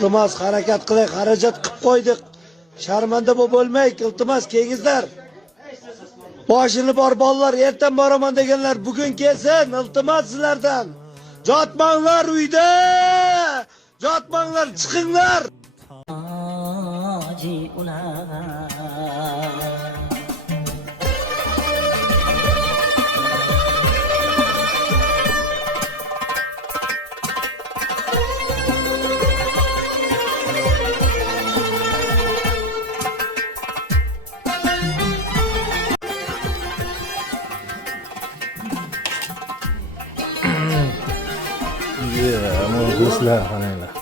Iltimos harakat qiling, xarajat qilib qo'ydik. Sharmanda bo'lmaylik, iltimos kelingizlar. Boshini bor bolalar, ertan boraman deganlar bugun kelsin, iltimos sizlardan. Jotmanglar uyda. Jotmanglar, chiqinglar. Ama do'stlar qaranglar.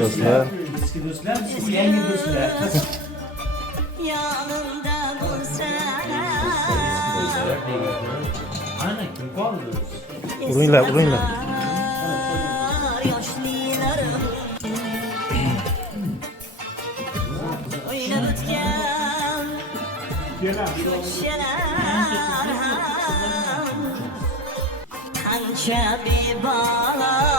Do'stlar. Eski do'stlar, yangi do'stlar. Yanımda bulsan. Ana kim qoldi? Uringlar. Yoshlilarim o'ynab o'tgan ko'chalar qancha bebalo